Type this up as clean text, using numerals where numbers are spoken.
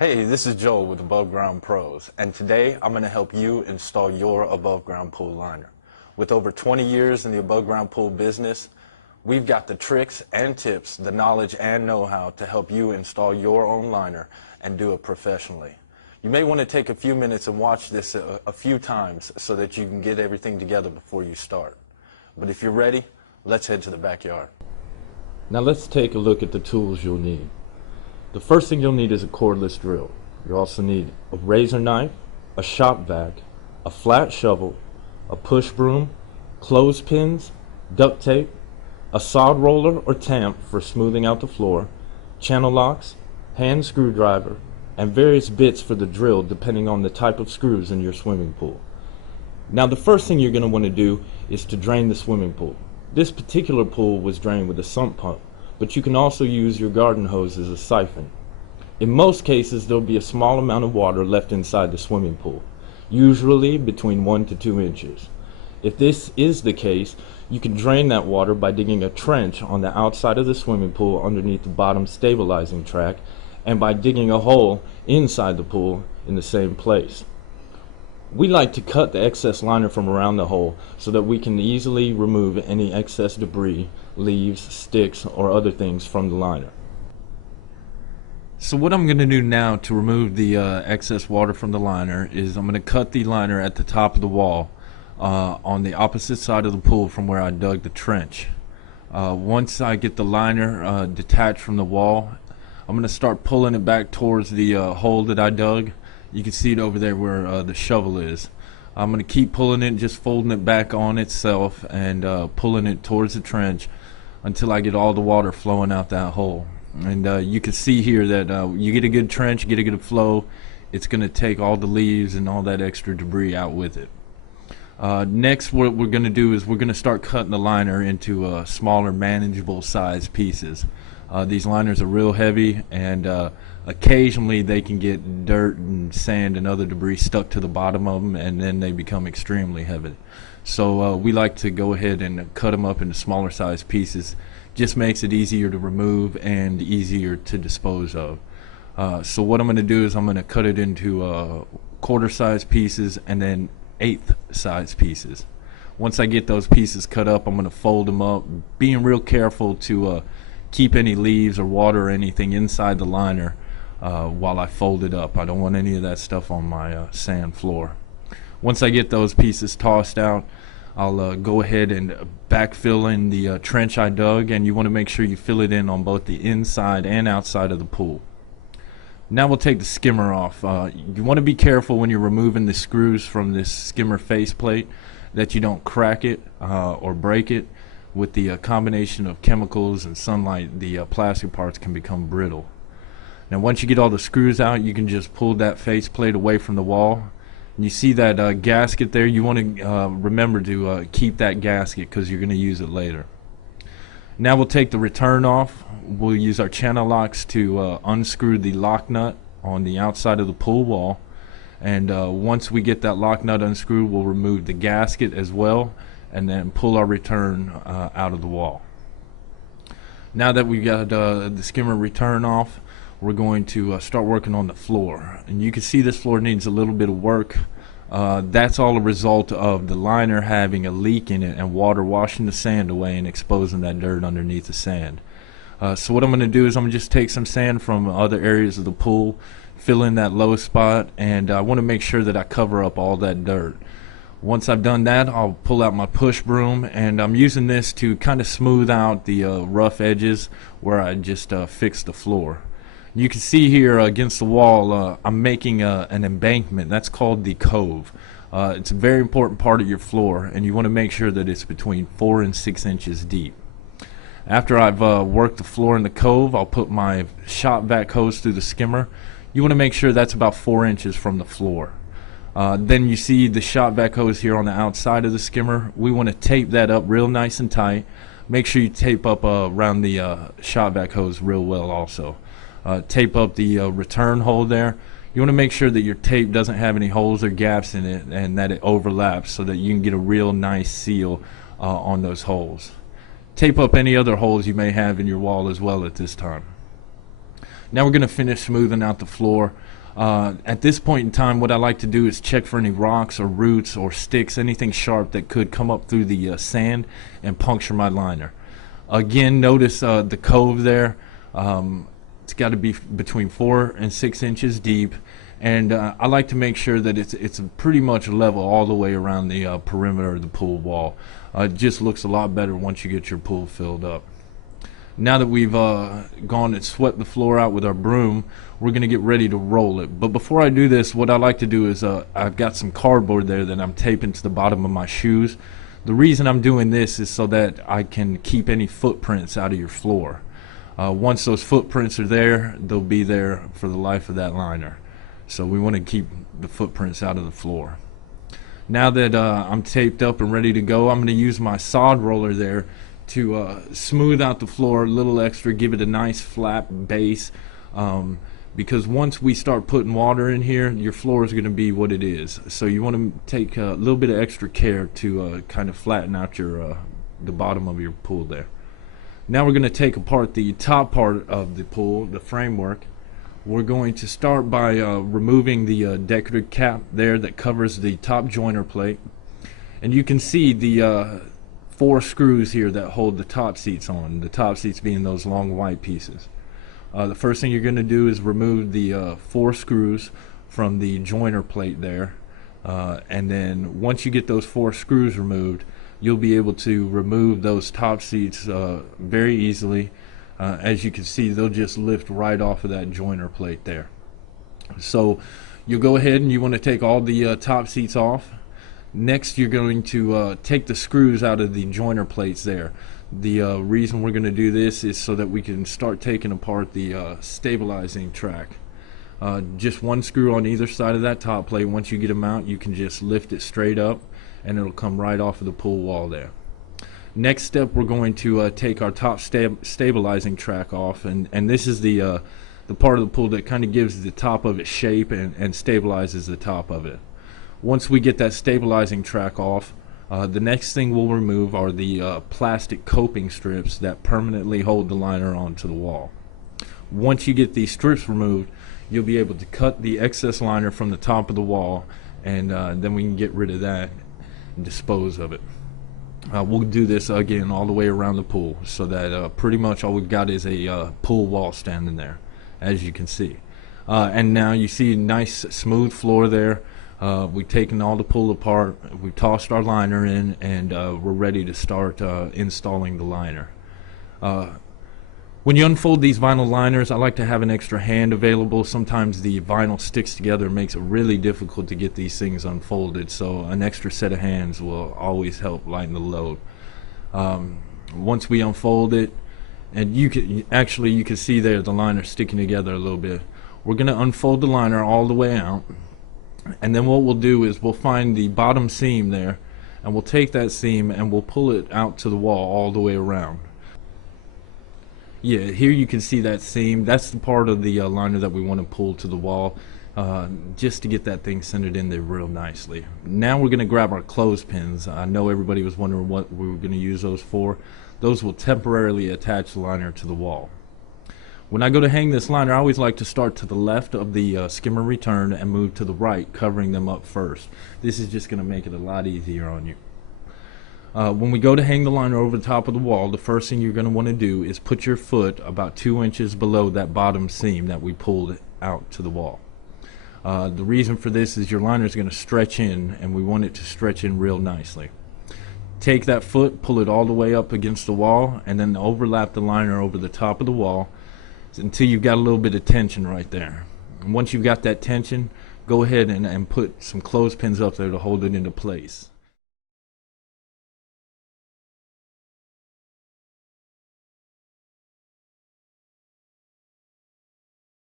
Hey, this is Joel with Above Ground Pros, and today I'm going to help you install your above ground pool liner. With over 20 years in the above ground pool business, we've got the tricks and tips, the knowledge and know-how to help you install your own liner and do it professionally. You may want to take a few minutes and watch this a few times so that you can get everything together before you start. But if you're ready, let's head to the backyard. Now let's take a look at the tools you'll need. The first thing you'll need is a cordless drill. You also need a razor knife, a shop vac, a flat shovel, a push broom, clothespins, duct tape, a sod roller or tamp for smoothing out the floor, channel locks, hand screwdriver, and various bits for the drill depending on the type of screws in your swimming pool. Now the first thing you're going to want to do is to drain the swimming pool. This particular pool was drained with a sump pump, but you can also use your garden hose as a siphon. In most cases, there'll be a small amount of water left inside the swimming pool, usually between 1 to 2 inches. If this is the case, you can drain that water by digging a trench on the outside of the swimming pool underneath the bottom stabilizing track, and by digging a hole inside the pool in the same place. We like to cut the excess liner from around the hole so that we can easily remove any excess debris, leaves, sticks, or other things from the liner. So what I'm going to do now to remove the excess water from the liner is I'm going to cut the liner at the top of the wall on the opposite side of the pool from where I dug the trench. Once I get the liner detached from the wall, I'm going to start pulling it back towards the hole that I dug. You can see it over there where the shovel is. I'm going to keep pulling it, just folding it back on itself and pulling it towards the trench until I get all the water flowing out that hole. And you can see here that you get a good trench, you get a good flow, it's going to take all the leaves and all that extra debris out with it. Next, what we're going to do is we're going to start cutting the liner into smaller, manageable size pieces. These liners are real heavy, and occasionally they can get dirt and sand and other debris stuck to the bottom of them, and then they become extremely heavy. So we like to go ahead and cut them up into smaller size pieces. Just makes it easier to remove and easier to dispose of. So what I'm going to do is I'm going to cut it into quarter size pieces and then eighth size pieces. Once I get those pieces cut up, I'm going to fold them up, being real careful to keep any leaves or water or anything inside the liner while I fold it up. I don't want any of that stuff on my sand floor. Once I get those pieces tossed out, I'll go ahead and backfill in the trench I dug, and you want to make sure you fill it in on both the inside and outside of the pool. Now we'll take the skimmer off. You want to be careful when you're removing the screws from this skimmer faceplate that you don't crack it or break it. With the combination of chemicals and sunlight, the plastic parts can become brittle. Now once you get all the screws out, you can just pull that faceplate away from the wall. And you see that gasket there, you want to remember to keep that gasket because you're going to use it later. Now we'll take the return off. We'll use our channel locks to unscrew the lock nut on the outside of the pool wall. And once we get that lock nut unscrewed, we'll remove the gasket as well, and then pull our return out of the wall. Now that we got the skimmer return off, we're going to start working on the floor. And you can see this floor needs a little bit of work. That's all a result of the liner having a leak in it and water washing the sand away and exposing that dirt underneath the sand. So what I'm going to do is I'm going to just take some sand from other areas of the pool, fill in that low spot, and I want to make sure that I cover up all that dirt. Once I've done that, I'll pull out my push broom, and I'm using this to kind of smooth out the rough edges where I just fixed the floor. You can see here against the wall, I'm making an embankment. That's called the cove. It's a very important part of your floor, and you want to make sure that it's between 4 and 6 inches deep. After I've worked the floor in the cove, I'll put my shop vac hose through the skimmer. You want to make sure that's about 4 inches from the floor. Then you see the shop vac hose here on the outside of the skimmer. We want to tape that up real nice and tight. Make sure you tape up around the shop vac hose real well also. Tape up the return hole there. You want to make sure that your tape doesn't have any holes or gaps in it and that it overlaps so that you can get a real nice seal on those holes. Tape up any other holes you may have in your wall as well at this time. Now we're going to finish smoothing out the floor. At this point in time, what I like to do is check for any rocks or roots or sticks, anything sharp that could come up through the sand and puncture my liner. Again, notice the cove there. It's got to be between 4 and 6 inches deep, and I like to make sure that it's pretty much level all the way around the perimeter of the pool wall. It just looks a lot better once you get your pool filled up. Now that we've gone and swept the floor out with our broom, we're going to get ready to roll it. But before I do this, what I like to do is I've got some cardboard there that I'm taping to the bottom of my shoes. The reason I'm doing this is so that I can keep any footprints out of your floor. Once those footprints are there, they'll be there for the life of that liner. So we want to keep the footprints out of the floor. Now that I'm taped up and ready to go, I'm going to use my sod roller there to smooth out the floor a little extra, give it a nice flat base, because once we start putting water in here, your floor is going to be what it is. So you want to take a little bit of extra care to kind of flatten out your the bottom of your pool there. Now we're going to take apart the top part of the pool, the framework. We're going to start by removing the decorative cap there that covers the top joiner plate, and you can see the 4 screws here that hold the top seats on, the top seats being those long white pieces. The first thing you're going to do is remove the 4 screws from the joiner plate there, and then once you get those 4 screws removed, you'll be able to remove those top seats very easily. As you can see, they'll just lift right off of that joiner plate there. So you'll go ahead and you want to take all the top seats off. Next, you're going to take the screws out of the joiner plates there. The reason we're going to do this is so that we can start taking apart the stabilizing track. Just 1 screw on either side of that top plate. Once you get them out, you can just lift it straight up and it'll come right off of the pool wall there. Next step, we're going to take our top stabilizing track off, and this is the part of the pool that kind of gives the top of it shape and stabilizes the top of it. Once we get that stabilizing track off, the next thing we'll remove are the plastic coping strips that permanently hold the liner onto the wall. Once you get these strips removed, you'll be able to cut the excess liner from the top of the wall, and then we can get rid of that and dispose of it. We'll do this again all the way around the pool, so that pretty much all we've got is a pool wall standing there, as you can see. And now you see a nice smooth floor there. We've taken all the pool apart, we've tossed our liner in, and we're ready to start installing the liner. When you unfold these vinyl liners, I like to have an extra hand available. Sometimes the vinyl sticks together and makes it really difficult to get these things unfolded, so an extra set of hands will always help lighten the load. Once we unfold it, and you can see there the liner sticking together a little bit. We're going to unfold the liner all the way out, and then what we'll do is we'll find the bottom seam there, and we'll take that seam and we'll pull it out to the wall all the way around. Yeah, here you can see that seam. That's the part of the liner that we want to pull to the wall, just to get that thing centered in there real nicely. Now we're going to grab our clothespins. I know everybody was wondering what we were going to use those for. Those will temporarily attach the liner to the wall. When I go to hang this liner, I always like to start to the left of the skimmer return and move to the right, covering them up first. This is just going to make it a lot easier on you. When we go to hang the liner over the top of the wall, the first thing you're going to want to do is put your foot about 2 inches below that bottom seam that we pulled out to the wall. The reason for this is your liner is going to stretch in, and we want it to stretch in real nicely. Take that foot, pull it all the way up against the wall, and then overlap the liner over the top of the wall until you've got a little bit of tension right there. And once you've got that tension, go ahead and put some clothespins up there to hold it into place.